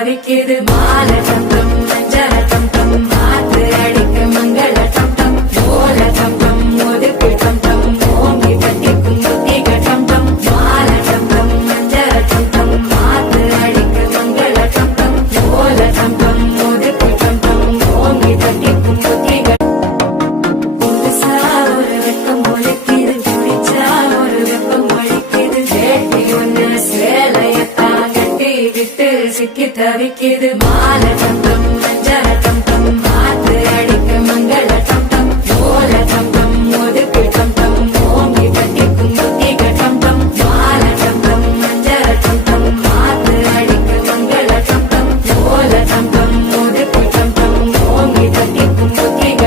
தவிக்குது மாலை சத்தம் மஞ்சள சத்தம் மாத்து அடிக்க மங்கள சத்தம் ஓல சத்தம் ஒதுக்கு சத்தம் ஓங்கி தட்டிக்கும் புத்திக சத்தம் மாலை சத்தம் மஞ்சள சத்தம் மாத்து அடிக்க மங்கள சத்தம் ஓல சத்தம் ஒதுக்கு சத்தம் ஓங்கி தட்டிக்கும் புத்திக புதுசா ஒரு வெப்பம் ஒழிக்குது பிடிச்சா ஒரு வெப்பம் ஒழிக்குது வேட்டி ஒண்ணு சேலையத்தான் கட்டி விட்டு சிக்கி தவிக்குது